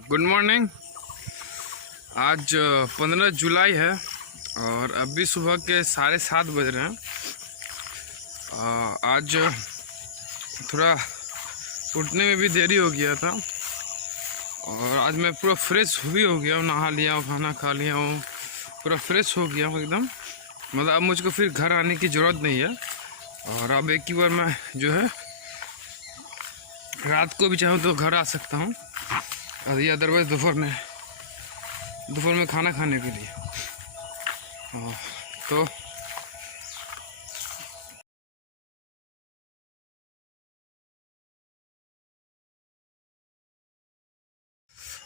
Good morning. आज 15 जुलाई है और अभी सुबह के 7:30 बज रहे हैं। आज थोड़ा उठने में भी देरी हो गया था और आज मैं पूरा फ्रेश भी हो गया हूँ, नहा लिया हूँ, खाना खा लिया हूँ, पूरा फ्रेश हो गया हूँ एकदम। मतलब अब मुझको फिर घर आने की ज़रूरत नहीं है और अब एक ही बार मैं जो है रात को भी चाहूँ तो घर आ सकता हूँ और या अदरवाइज दोपहर में खाना खाने के लिए। तो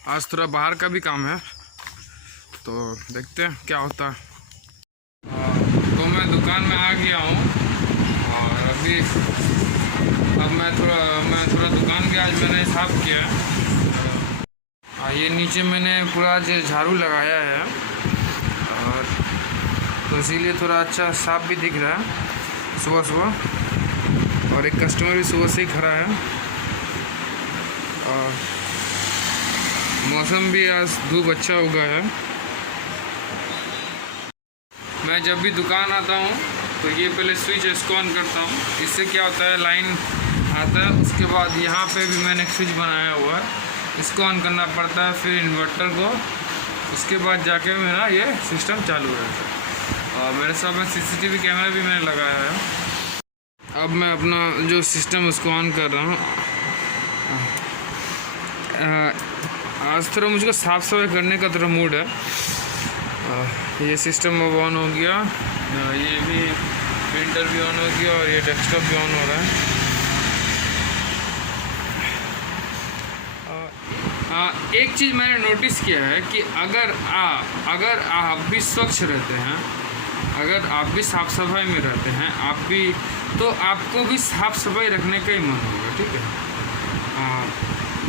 आज थोड़ा बाहर का भी काम है, तो देखते हैं क्या होता है। तो मैं दुकान में आ गया हूँ और अब मैं थोड़ा दुकान के आज मैंने साफ किया है। ये नीचे मैंने पूरा जो झाड़ू लगाया है और तो इसीलिए थोड़ा अच्छा साफ भी दिख रहा है सुबह सुबह। और एक कस्टमर भी सुबह से ही खड़ा है और मौसम भी आज धूप अच्छा उगा है। मैं जब भी दुकान आता हूँ तो ये पहले स्विच इसको ऑन करता हूँ। इससे क्या होता है, लाइन आता है, उसके बाद यहाँ पे भी मैंने एक स्विच बनाया हुआ है, इसको ऑन करना पड़ता है, फिर इन्वर्टर को, उसके बाद जाके मेरा ये सिस्टम चालू रहता है। और मेरे साथ में सीसीटीवी कैमरा भी मैंने लगाया है। अब मैं अपना जो सिस्टम उसको ऑन कर रहा हूँ। आज थोड़ा मुझको साफ़ सफाई करने का थोड़ा मूड है। ये सिस्टम अब ऑन हो गया, ये भी प्रिंटर भी ऑन हो गया और ये डेस्कटॉप भी ऑन हो रहा है। एक चीज़ मैंने नोटिस किया है कि अगर आप भी स्वच्छ रहते हैं, अगर आप भी साफ़ सफाई में रहते हैं, तो आपको भी साफ़ सफाई रखने का ही मन होगा, ठीक है।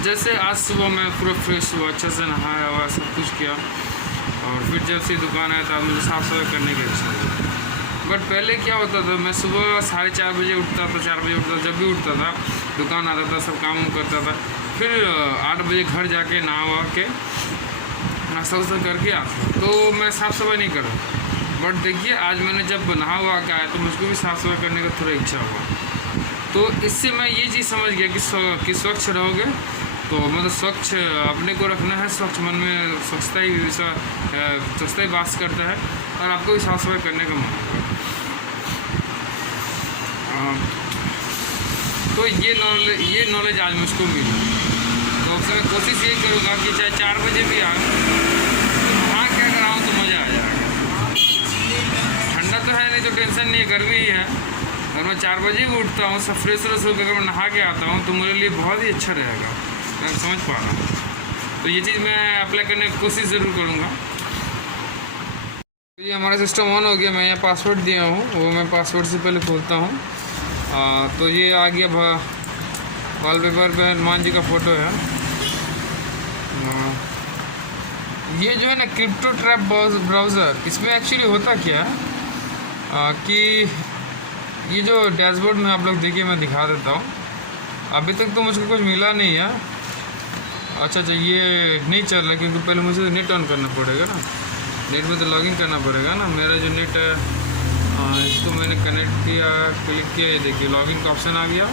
जैसे आज सुबह मैं पूरा फ्रेश हुआ, अच्छे से नहाया हुआ, सब कुछ किया और फिर जब से दुकान आया था मुझे साफ़ सफाई करने की इच्छा हुई। बट पहले क्या होता था, मैं सुबह 4:30 बजे उठता था, 4 बजे उठता था, जब भी उठता था दुकान आता था, सब काम करता था, फिर 8 बजे घर जाके नहा के नाश्ता वास्ता करके आता, तो मैं साफ़ सफाई नहीं कर रहा। बट देखिए आज मैंने जब नहा हुआ के आया तो मुझको भी साफ़ सफाई करने का थोड़ा इच्छा हुआ। तो इससे मैं ये चीज़ समझ गया कि स्वच्छ रहोगे तो मतलब स्वच्छ अपने को रखना है, स्वच्छ मन में स्वच्छता ही वास करता है और आपको भी साफ सफाई करने का मन होगा। तो ये नॉलेज आज मुझको मिला। तो अब मैं कोशिश यही करूँगा कि चाहे 4 बजे भी आऊँ तो नहा के अगर आऊँ तो मज़ा आ जाएगा। ठंडा तो है नहीं तो टेंशन नहीं है, गर्मी ही है। अगर मैं 4 बजे भी उठता हूँ, सब फ्रेश होकर अगर मैं नहा के आता हूँ तो मेरे लिए बहुत ही अच्छा रहेगा। मैं समझ पा रहा हूँ, तो ये चीज़ मैं अप्लाई करने की कोशिश ज़रूर करूँगा। ये हमारा सिस्टम ऑन हो गया। मैं यहाँ पासवर्ड दिया हूँ, वो मैं पासवर्ड से पहले खोलता हूँ। तो ये आ गया वॉलपेपर पे हनुमान जी का फ़ोटो है। ये जो है ना क्रिप्टो ट्रैप ब्राउज़र, इसमें एक्चुअली होता क्या है कि ये जो डैशबोर्ड में आप लोग देखिए, मैं दिखा देता हूँ। अभी तक तो मुझको कुछ मिला नहीं है। अच्छा, ये नहीं चल रहा क्योंकि पहले मुझे नेट ऑन करना पड़ेगा ना, नेट में तो लॉगिन करना पड़ेगा ना। मेरा जो नेट है इसको मैंने कनेक्ट किया, क्लिक किया, ये देखिए लॉगिन का ऑप्शन आ गया,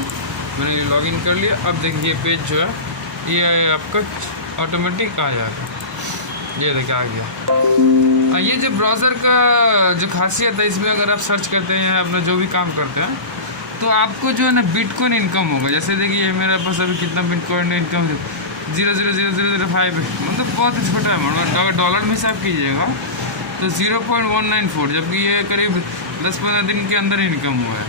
मैंने लॉगिन कर लिया। अब देखिए पेज जो है ये आपका ऑटोमेटिक आ जाएगा, ये देखिए आ गया। ये जो ब्राउज़र का जो खासियत है, इसमें अगर आप सर्च करते हैं अपना जो भी काम करते हैं तो आपको जो है ना बिटकॉइन इनकम होगा। जैसे देखिए मेरे पास अभी कितना बिटकॉइन इनकम 0.00005 मतलब बहुत ही छोटा अमाउंट। अगर डॉलर में हिसाब कीजिएगा तो 0.194, जबकि ये करीब 10-15 दिन के अंदर इनकम हुआ है।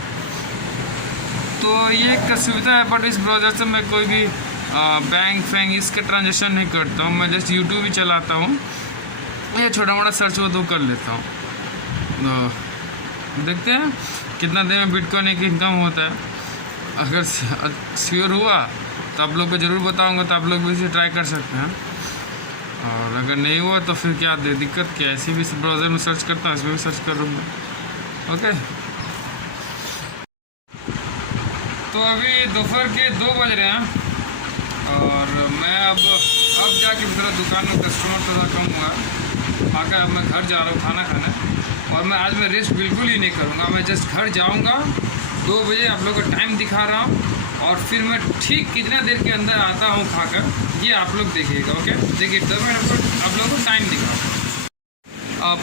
तो ये एक सुविधा है। बट इस ब्राउज़र से मैं कोई भी बैंक इसका ट्रांजेक्शन नहीं करता हूँ। मैं जस्ट यूट्यूब ही चलाता हूँ, ये छोटा मोटा सर्च वो तो कर लेता हूँ। तो देखते हैं कितना देर में बिटकॉइन एक इनकम होता है। अगर श्योर हुआ तो आप लोग को ज़रूर बताऊंगा, तो आप लोग भी इसे ट्राई कर सकते हैं। और अगर नहीं हुआ तो फिर क्या दिक्कत क्या है, ऐसे भी ब्राउज़र में सर्च करता हूँ, इसमें भी सर्च करूँगा। ओके, तो अभी दोपहर के 2 बज रहे हैं और मैं अब अब जाके थोड़ा दुकान में कस्टमर थोड़ा कम हुआ, आकर अब मैं घर जा रहा हूँ खाना खाने। और आज मैं रेस्ट बिल्कुल ही नहीं करूँगा, मैं जस्ट घर जाऊँगा 2 बजे, आप लोगों को टाइम दिखा रहा हूँ, और फिर मैं ठीक कितना देर के अंदर आता हूँ खाकर, ये आप लोग देखिएगा। ओके, देखिए तब मैं आप लोगों को टाइम दिखा,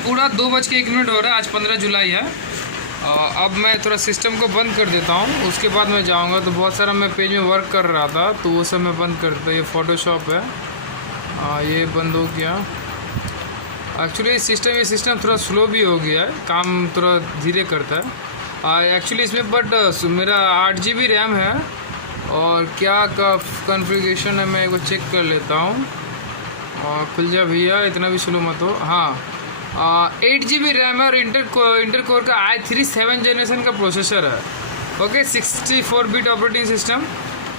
पूरा 2:01 हो रहा है। आज 15 जुलाई है। अब मैं थोड़ा सिस्टम को बंद कर देता हूँ, उसके बाद मैं जाऊँगा। तो बहुत सारा मैं पेज में वर्क कर रहा था, तो वो सब मैं बंद कर देता। ये फ़ोटोशॉप है, ये बंद हो गया। एक्चुअली ये सिस्टम थोड़ा स्लो भी हो गया है, काम थोड़ा धीरे करता है एक्चुअली इसमें। बट मेरा 8 GB रैम है, और क्या कॉन्फ़िगरेशन है मैं एक चेक कर लेता हूँ। खुल जा भैया, इतना भी स्लो मत हो। हाँ, 8 GB रैम है, और इंटर कोर का i3 7 जनरेशन का प्रोसेसर है। Okay, 64 bit operating system,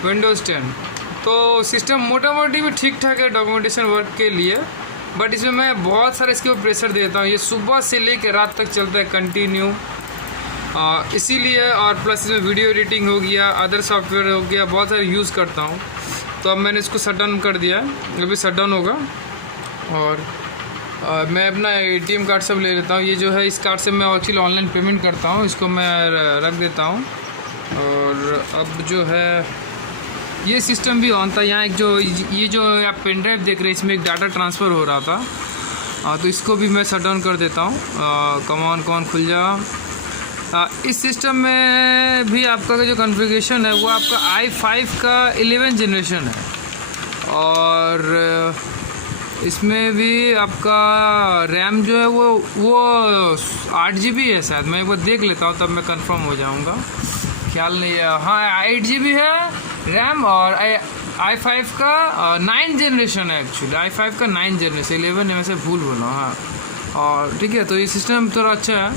Windows 10। तो सिस्टम मोटा मोटी में ठीक ठाक है डॉक्यूमेंटेशन वर्क के लिए। बट इसमें मैं बहुत सारे इसके ऊपर प्रेशर देता हूँ, ये सुबह से लेकर रात तक चलता है कंटिन्यू, इसीलिए। और प्लस इसमें वीडियो एडिटिंग हो गया, अदर सॉफ्टवेयर हो गया, बहुत सारे यूज़ करता हूँ। तो अब मैंने इसको शट डाउन कर दिया है, अभी शट डाउन होगा। और मैं अपना ATM कार्ड सब ले लेता हूँ। ये जो है, इस कार्ड से मैं एक्चुअली ऑनलाइन पेमेंट करता हूँ, इसको मैं रख देता हूँ। और अब जो है ये सिस्टम भी ऑन था। यहाँ एक ये जो आप पेन ड्राइव देख रहे हैं, इसमें एक डाटा ट्रांसफ़र हो रहा था, तो इसको भी मैं शट डाउन कर देता हूँ। कौन खुल जा। इस सिस्टम में भी आपका जो कॉन्फ़िगरेशन है वो आपका i5 का 11 जनरेशन है, और इसमें भी आपका रैम जो है वो 8 GB है शायद। मैं एक बार देख लेता हूँ, तब मैं कंफर्म हो जाऊँगा, ख्याल नहीं है। हाँ, 8 GB है रैम, और i5 का 9 जनरेशन है एक्चुअली। i5 का 9 जनरेशन, 11 है, मैं से भूल बोला। हाँ, और ठीक है। तो ये सिस्टम थोड़ा अच्छा है,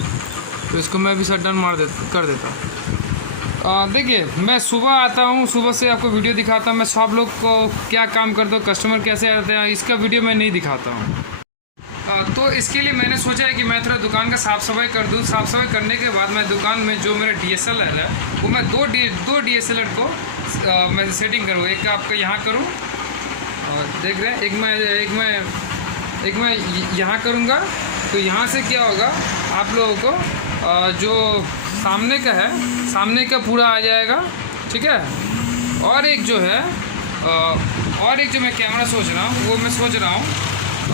तो इसको मैं भी शट डाउन कर देता हूँ। देखिए, मैं सुबह आता हूँ, सुबह से आपको वीडियो दिखाता हूँ मैं सब लोग को क्या काम करता हूँ, कस्टमर कैसे आते हैं, इसका वीडियो मैं नहीं दिखाता हूँ। तो इसके लिए मैंने सोचा है कि मैं थोड़ा दुकान का साफ़ सफाई कर दूँ। साफ़ सफाई करने के बाद मैं दुकान में जो मेरा DSLR है, वो मैं दो DSLR को मैं सेटिंग करूँ। एक आपका यहाँ करूँ, देख रहे हैं, एक मैं यहाँ करूँगा। तो यहाँ से क्या होगा, आप लोगों को जो सामने का है, सामने का पूरा आ जाएगा, ठीक है। और एक जो है, और एक जो मैं कैमरा सोच रहा हूँ, वो मैं सोच रहा हूँ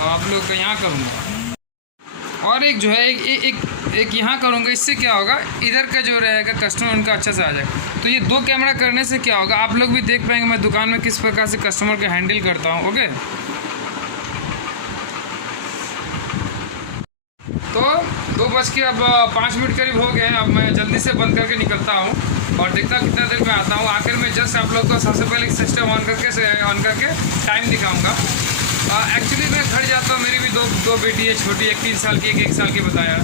आप लोग का यहाँ करूँगा। और एक जो है, एक यहाँ करूँगा। इससे क्या होगा, इधर का जो रहेगा कस्टमर उनका अच्छा से आ जाएगा। तो ये 2 कैमरा करने से क्या होगा, आप लोग भी देख पाएंगे मैं दुकान में किस प्रकार से कस्टमर को हैंडल करता हूँ। ओके, तो 2:05 करीब हो गए हैं। अब मैं जल्दी से बंद करके निकलता हूँ, और देखता हूँ कितना देर में आता हूँ। आखिर में जस्ट आप लोग को सबसे पहले सिस्टम ऑन करके टाइम दिखाऊँगा। एक्चुअली मैं घर जाता हूँ, मेरी भी दो बेटी है, छोटी, एक 3 साल की, एक 1 साल की बताया।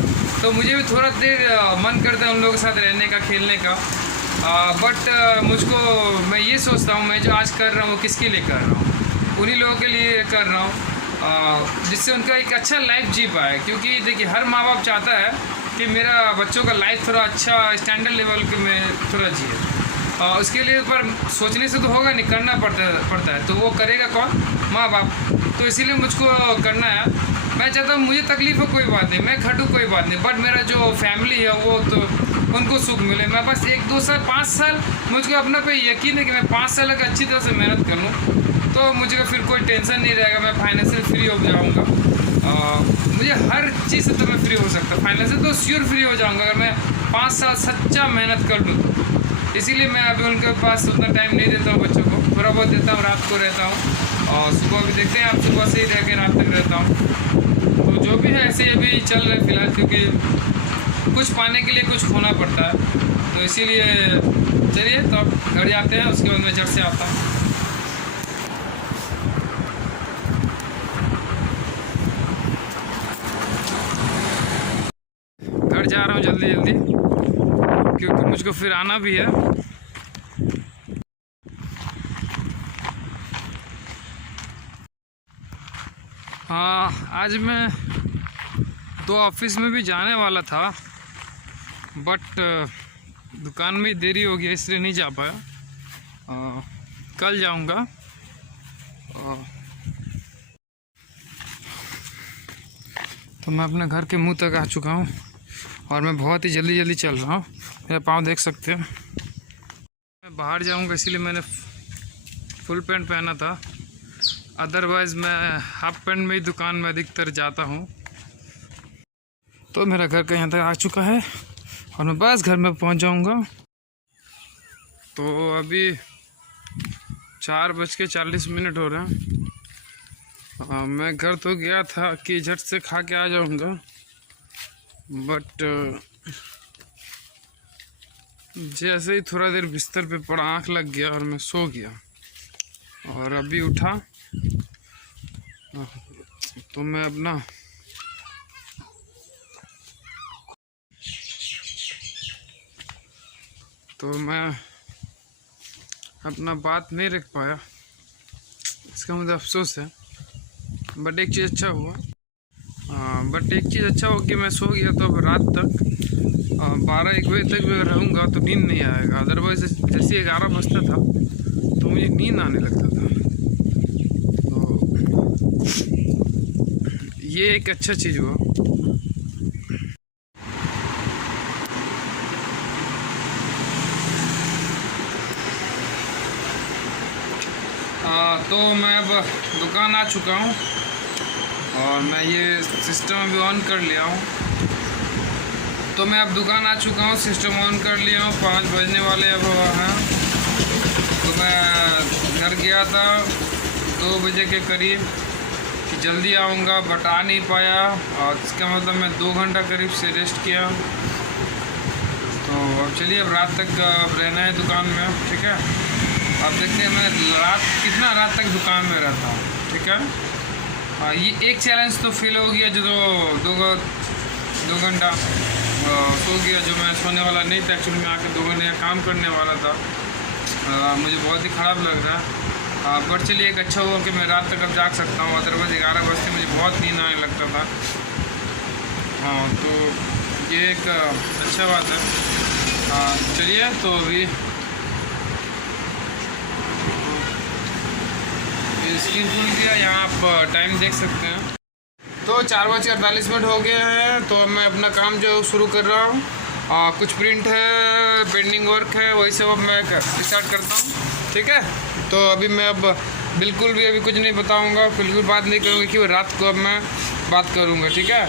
तो मुझे भी थोड़ा देर मन करता है उन लोगों के साथ रहने का, खेलने का। बट मुझको, मैं ये सोचता हूँ, मैं जो आज कर रहा हूँ किसके लिए कर रहा हूँ, उन्हीं लोगों के लिए कर रहा हूँ, जिससे उनका एक अच्छा लाइफ जी पाए। क्योंकि देखिए, हर माँ बाप चाहता है कि मेरा बच्चों का लाइफ थोड़ा अच्छा स्टैंडर्ड लेवल के में थोड़ा जिए। उसके लिए पर सोचने से तो होगा नहीं, करना पड़ता है। तो वो करेगा कौन, माँ बाप। तो इसीलिए मुझको करना है। मैं चाहता हूँ मुझे तकलीफ हो कोई बात नहीं, मैं खटूँ कोई बात नहीं, बट मेरा जो फैमिली है वो तो उनको सुख मिले। मैं बस 1-2 साल 5 साल मुझको अपना पे यकीन है कि मैं 5 साल अगर अच्छी तरह से मेहनत कर लूँ तो मुझे फिर कोई टेंशन नहीं रहेगा, मैं फाइनेंशियल फ्री हो जाऊँगा। मुझे हर चीज़ से तो मैं फ्री हो सकता, फाइनेंशियल तो श्योर फ्री हो जाऊँगा अगर मैं 5 साल सच्चा मेहनत कर लूँ। इसीलिए मैं अभी उनके पास उतना टाइम नहीं देता हूँ, बच्चों को थोड़ा बहुत देता हूँ, रात को रहता हूँ, और सुबह भी देखते हैं आप, सुबह से ही रह के रात तक रहता हूँ। तो जो भी है ऐसे ये भी चल रहा है फिलहाल, क्योंकि कुछ पाने के लिए कुछ खोना पड़ता है। तो इसीलिए चलिए, तो अब घर जाते हैं, उसके बाद मैं जड़ से आता हूँ। घर जा रहा हूँ जल्दी जल्दी, क्योंकि मुझको फिर आना भी है। हाँ, आज मैं तो ऑफिस में भी जाने वाला था, बट दुकान में देरी हो गया, इसलिए नहीं जा पाया। कल जाऊंगा। तो मैं अपने घर के मुंह तक आ चुका हूँ और मैं बहुत ही जल्दी जल्दी चल रहा हूँ। मेरा पाँव देख सकते हैं। मैं बाहर जाऊँगा इसीलिए मैंने फुल पैंट पहना था, अदरवाइज़ मैं हाफ पैंट में ही दुकान में अधिकतर जाता हूँ। तो मेरा घर का यहाँ तक आ चुका है और मैं बस घर में पहुँच जाऊँगा। तो अभी 4:40 हो रहे हैं। मैं घर तो गया था कि झट से खा के आ जाऊँगा, बट जैसे ही थोड़ा देर बिस्तर पे पड़ा आँख लग गया और मैं सो गया और अभी उठा तो मैं अपना बात नहीं रख पाया, इसका मुझे अफसोस है। बट एक चीज़ अच्छा हुआ कि मैं सो गया। तो अब रात तक 12-1 बजे तक भी रहूँगा तो नींद नहीं आएगा। अदरवाइज जैसे 11 बजता था तो मुझे नींद आने लगता था। तो ये एक अच्छा चीज़ हुआ। तो मैं अब दुकान आ चुका हूँ और मैं ये सिस्टम अभी ऑन कर लिया हूँ। तो मैं अब दुकान आ चुका हूँ, सिस्टम ऑन कर लिया हूँ। 5 बजने वाले अब हैं। तो मैं घर गया था 2 बजे के करीब कि जल्दी आऊँगा, बट आ नहीं पाया। और इसका मतलब मैं 2 घंटा करीब से रेस्ट किया। तो अब चलिए, अब रात तक रहना है दुकान में, ठीक है। आप देखते हैं मैं कितना रात तक दुकान में रहता हूँ, ठीक है। ये एक चैलेंज तो फेल हो गया, जो 2 घंटा सो गया, जो मैं सोने वाला नहीं था। एक्चुअली मैं आके 2 घंटे का काम करने वाला था। मुझे बहुत ही ख़राब लग रहा है, पर चलिए एक अच्छा हुआ कि मैं रात तक अब जाग सकता हूँ। अदरवाइज 11 बजे मुझे बहुत नींद आने लगता था। तो ये एक अच्छा बात है। चलिए, तो अभी स्क्रीन खुल गया, यहाँ आप टाइम देख सकते हैं। तो 4:48 हो गए हैं। तो अब मैं अपना काम जो शुरू कर रहा हूँ। कुछ प्रिंट है, पेंडिंग वर्क है, वही सब अब मैं स्टार्ट करता हूँ, ठीक है। तो अभी मैं अब बिल्कुल भी अभी कुछ नहीं बताऊँगा, बिल्कुल बात नहीं करूँगा कि रात को अब मैं बात करूँगा, ठीक है।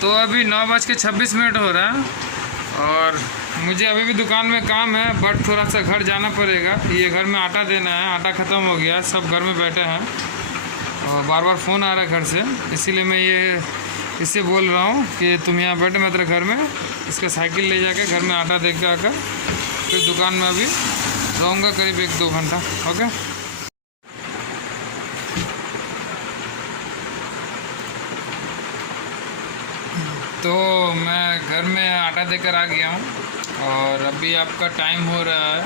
तो अभी 9:26 हो रहा है और मुझे अभी भी दुकान में काम है, बट थोड़ा सा घर जाना पड़ेगा। ये घर में आटा देना है, आटा ख़त्म हो गया, सब घर में बैठे हैं और बार बार फ़ोन आ रहा है घर से। इसीलिए मैं इससे बोल रहा हूँ कि तुम यहाँ बैठे, मैं तेरे घर में इसका साइकिल ले जाकर घर में आटा दे के आकर फिर दुकान में अभी रहूँगा करीब 1-2 घंटा, ओके। तो मैं घर में आटा देकर आ गया हूँ और अभी आपका टाइम हो रहा है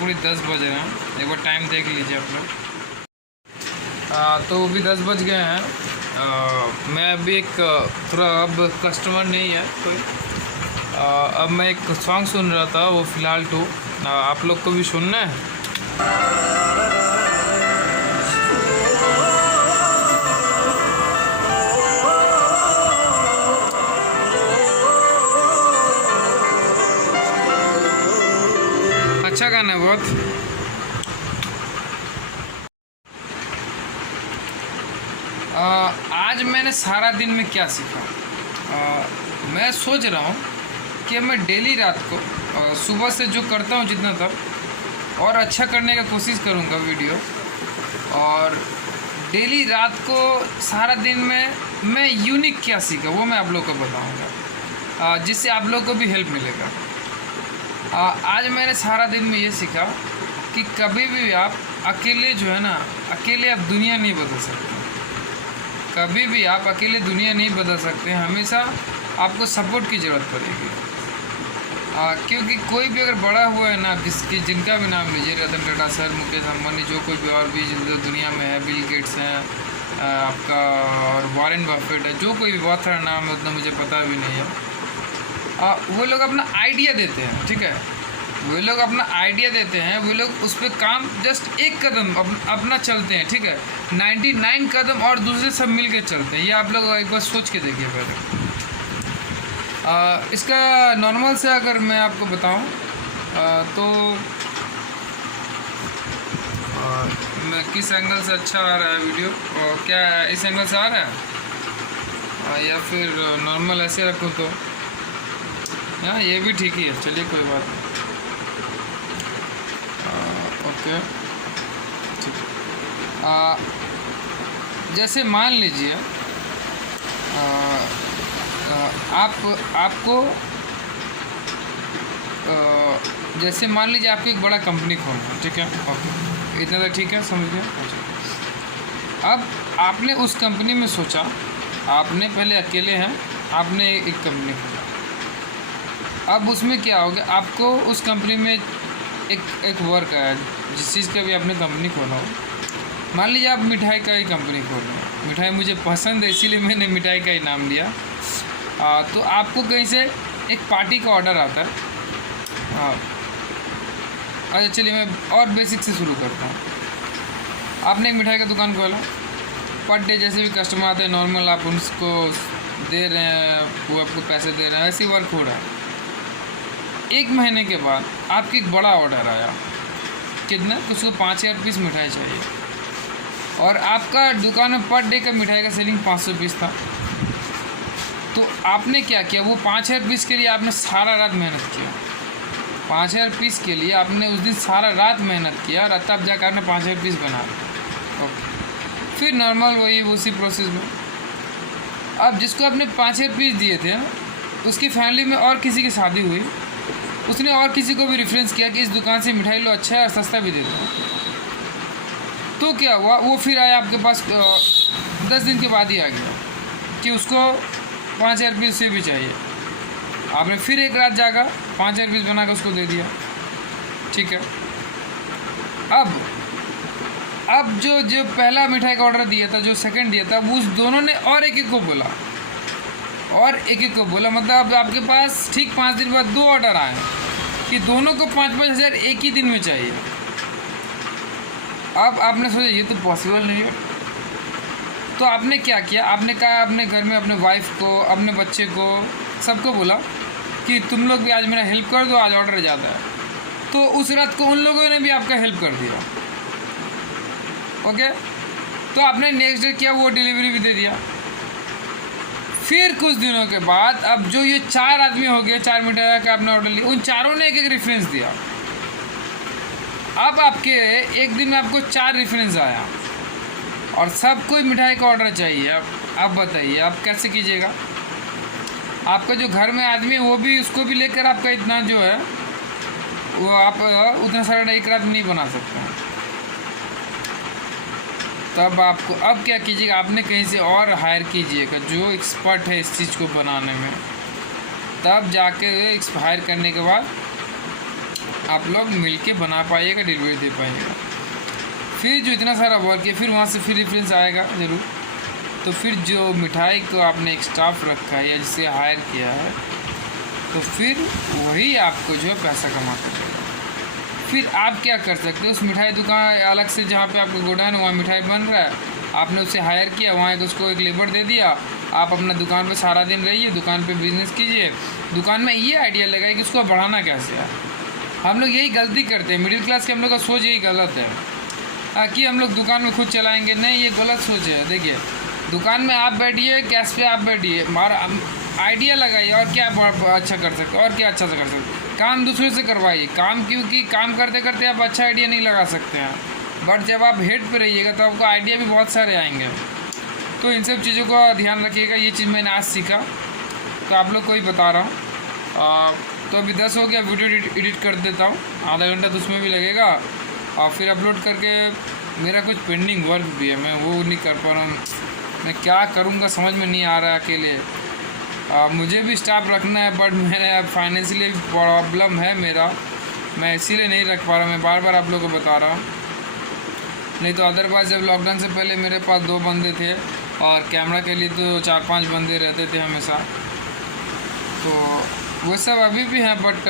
पूरी 10 बज रहे हैं। एक बार टाइम देख लीजिए आप लोग। तो अभी 10 बज गए हैं। मैं अभी थोड़ा अब कस्टमर नहीं है कोई। अब मैं एक सॉन्ग सुन रहा था, वो फ़िलहाल 2 आप लोग को भी सुनना है। अच्छा गाना है बहुत। आज मैंने सारा दिन में क्या सीखा। मैं सोच रहा हूँ कि मैं डेली रात को सुबह से जो करता हूँ जितना तक और अच्छा करने का कोशिश करूँगा वीडियो। और डेली रात को सारा दिन में मैं यूनिक क्या सीखा वो मैं आप लोग को बताऊँगा, जिससे आप लोग को भी हेल्प मिलेगा। आज मैंने सारा दिन में ये सीखा कि कभी भी आप अकेले जो है ना, अकेले आप दुनिया नहीं बदल सकते। कभी भी आप अकेले दुनिया नहीं बदल सकते। हमेशा आपको सपोर्ट की ज़रूरत पड़ेगी। क्योंकि कोई भी अगर बड़ा हुआ है ना, जिनका भी नाम लीजिए, रतन टाटा सर, मुकेश अंबानी, जो कोई भी और भी दुनिया में है, बिल गेट्स हैं आपका, और वॉरेन बफेट है, जो कोई भी, बहुत सारा नाम है, उतना मुझे पता भी नहीं है। वो लोग अपना आइडिया देते हैं, ठीक है। वे लोग अपना आइडिया देते हैं, वे लोग उस पर काम जस्ट एक कदम अपना चलते हैं, ठीक है। 99 कदम और दूसरे सब मिल के चलते हैं। ये आप लोग एक बार सोच के देखिए पहले। इसका नॉर्मल से अगर मैं आपको बताऊं तो मैं किस एंगल से अच्छा आ रहा है वीडियो, और क्या इस एंगल से आ रहा है या फिर नॉर्मल ऐसे रखूँ तो हाँ ये भी ठीक ही है, चलिए कोई बात नहीं। ओके ठीक। जैसे मान लीजिए आपको जैसे मान लीजिए आपको एक बड़ा कंपनी खोलना है, ठीक है। ओके इतना तो ठीक है, समझ गए। अब आपने उस कंपनी में सोचा, आपने पहले अकेले हैं, आपने एक कंपनी खोला। अब उसमें क्या हो गया, आपको उस कंपनी में एक वर्क आया, जिस चीज़ का भी आपने कंपनी खोला हो। मान लीजिए आप मिठाई का ही कंपनी खोल रहे हैं, मिठाई मुझे पसंद है इसीलिए मैंने मिठाई का ही नाम लिया। तो आपको कहीं से एक पार्टी का ऑर्डर आता है। अच्छा चलिए मैं और बेसिक से शुरू करता हूँ। आपने एक मिठाई का दुकान खोला, पर डे जैसे भी कस्टमर आते हैं नॉर्मल आप उनको दे रहे हैं, वो आपको पैसे दे रहे हैं, ऐसी वर्क हो रहा है। एक महीने के बाद आपकी एक बड़ा ऑर्डर आया, कितना, उसको 5000 पीस मिठाई चाहिए, और आपका दुकान में पर डे का मिठाई का सेलिंग 500 पीस था। तो आपने क्या किया, वो 5000 पीस के लिए आपने सारा रात मेहनत किया। 5000 पीस के लिए आपने उस दिन सारा रात मेहनत किया, और तब जाकर आपने 5000 पीस बना दिया। ओके, फिर नॉर्मल वही उसी प्रोसेस में अब जिसको आपने 5000 पीस दिए थे, उसकी फैमिली में और किसी की शादी हुई, उसने और किसी को भी रेफरेंस किया कि इस दुकान से मिठाई लो, अच्छा है और सस्ता भी दे दो। तो क्या हुआ, वो फिर आया आपके पास 10 दिन के बाद ही आ गया कि उसको 5000 पीस से भी चाहिए। आपने फिर एक रात जागा, 5000 पीस बना कर उसको दे दिया, ठीक है। अब जो पहला मिठाई का ऑर्डर दिया था, जो सेकंड दिया था, वो उस दोनों ने और एक एक को बोला, मतलब अब आपके पास ठीक 5 दिन बाद 2 ऑर्डर आए कि दोनों को 5-5 हज़ार एक ही दिन में चाहिए। अब आपने सोचा ये तो पॉसिबल नहीं है, तो आपने क्या किया, आपने कहा अपने घर में अपने वाइफ को, अपने बच्चे को, सबको बोला कि तुम लोग भी आज मेरा हेल्प कर दो, आज ऑर्डर ज़्यादा है। तो उस रात को उन लोगों ने भी आपका हेल्प कर दिया। ओके, तो आपने नेक्स्ट डे किया, वो डिलीवरी भी दे दिया। फिर कुछ दिनों के बाद अब जो ये 4 आदमी हो गए, 4 मिठाई का आपने ऑर्डर लिया, उन चारों ने एक एक रेफरेंस दिया। अब आपके एक दिन में आपको 4 रेफरेंस आया और सब कोई मिठाई का ऑर्डर चाहिए। अब बताइए आप कैसे कीजिएगा। आपका जो घर में आदमी है वो भी, उसको भी लेकर आपका इतना जो है वो आप उतना सारा एक रात में नहीं बना सकते हैं। तब आपको अब क्या कीजिएगा, आपने कहीं से और हायर कीजिएगा जो एक्सपर्ट है इस चीज़ को बनाने में। तब जाके हायर करने के बाद आप लोग मिलके बना पाइएगा, डिलीवरी दे पाइएगा। फिर जो इतना सारा वर्क है, फिर वहाँ से फिर रेफरेंस आएगा ज़रूर। तो फिर जो मिठाई को आपने एक स्टाफ रखा है या जिसे हायर किया है, तो फिर वही आपको जो है पैसा कमाता है। फिर आप क्या कर सकते हो, उस मिठाई दुकान अलग से जहाँ पे आपका गोडाउन है वहाँ मिठाई बन रहा है, आपने उसे हायर किया, वहाँ उसको एक लेबर दे दिया। आप अपना दुकान पे सारा दिन रहिए, दुकान पे बिजनेस कीजिए। दुकान में ये आइडिया लगाइए कि उसको बढ़ाना कैसे है। हम लोग यही गलती करते हैं, मिडिल क्लास के हम लोग का सोच यही गलत है कि हम लोग दुकान में खुद चलाएँगे। नहीं, ये गलत सोच है। देखिए, दुकान में आप बैठिए, कैश पे आप बैठिए, आइडिया लगाइए और क्या अच्छा कर सकते और क्या अच्छा से कर सकते। काम दूसरे से करवाइए काम, क्योंकि काम करते करते आप अच्छा आइडिया नहीं लगा सकते हैं, बट जब आप हेड पे रहिएगा तो आपको आइडिया भी बहुत सारे आएंगे। तो इन सब चीज़ों का ध्यान रखिएगा। ये चीज़ मैंने आज सीखा, तो आप लोग को ही बता रहा हूँ। तो अभी 10 हो गया, वीडियो एडिट कर देता हूँ, आधा घंटा तो उसमें भी लगेगा, और फिर अपलोड करके मेरा कुछ पेंडिंग वर्क भी है, मैं वो नहीं कर पा रहा हूँ। मैं क्या करूँगा समझ में नहीं आ रहा है अकेले। मुझे भी स्टाफ रखना है, बट मेरा फाइनेंशियली प्रॉब्लम है मेरा, मैं इसीलिए नहीं रख पा रहा। मैं बार बार आप लोगों को बता रहा हूँ, नहीं तो अदरवाइज़ जब लॉकडाउन से पहले मेरे पास 2 बंदे थे और कैमरा के लिए तो 4-5 बंदे रहते थे हमेशा। तो वो सब अभी भी हैं, बट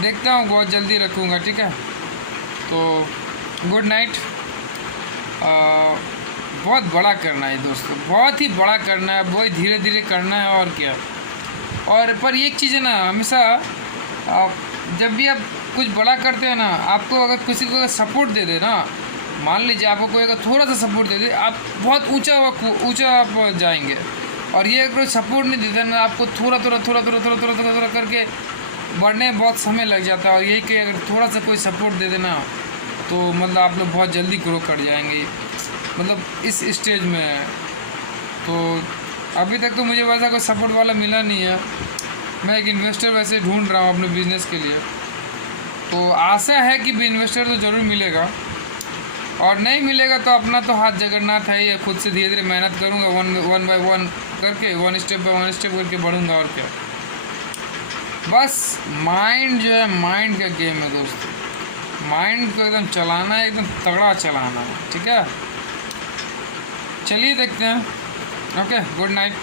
देखता हूँ, बहुत जल्दी रखूँगा, ठीक है। तो गुड नाइट। बहुत बड़ा करना है दोस्तों, बहुत ही बड़ा करना है, बहुत धीरे धीरे करना है, और क्या। और पर एक चीज़ है ना, हमेशा आप जब भी आप कुछ बड़ा करते हैं ना, आपको अगर किसी को सपोर्ट दे दे ना, मान लीजिए आपको कोई अगर थोड़ा सा सपोर्ट दे दे, आप बहुत ऊंचा आप जाएंगे। और ये अगर सपोर्ट नहीं देता ना, आपको थोड़ा थोड़ा थोड़ा थोड़ा थोड़ा थोड़ा थोड़ा थोड़ा करके बढ़ने में बहुत समय लग जाता है। और यही कि अगर थोड़ा सा कोई सपोर्ट दे देना, तो मतलब आप लोग बहुत जल्दी ग्रो कर जाएंगे, मतलब इस स्टेज में है। तो अभी तक तो मुझे वैसा कोई सपोर्ट वाला मिला नहीं है। मैं एक इन्वेस्टर वैसे ढूंढ रहा हूँ अपने बिज़नेस के लिए, तो आशा है कि इन्वेस्टर तो ज़रूर मिलेगा। और नहीं मिलेगा तो अपना तो हाथ जगन्नाथ है ही, खुद से धीरे धीरे मेहनत करूँगा, वन बाय वन करके, one step by one step करके बढ़ूँगा, और क्या। बस माइंड जो है, माइंड का गेम है दोस्तों, माइंड को एकदम चलाना है, एकदम तगड़ा चलाना है, ठीक है। चलिए देखते हैं। Okay, good night.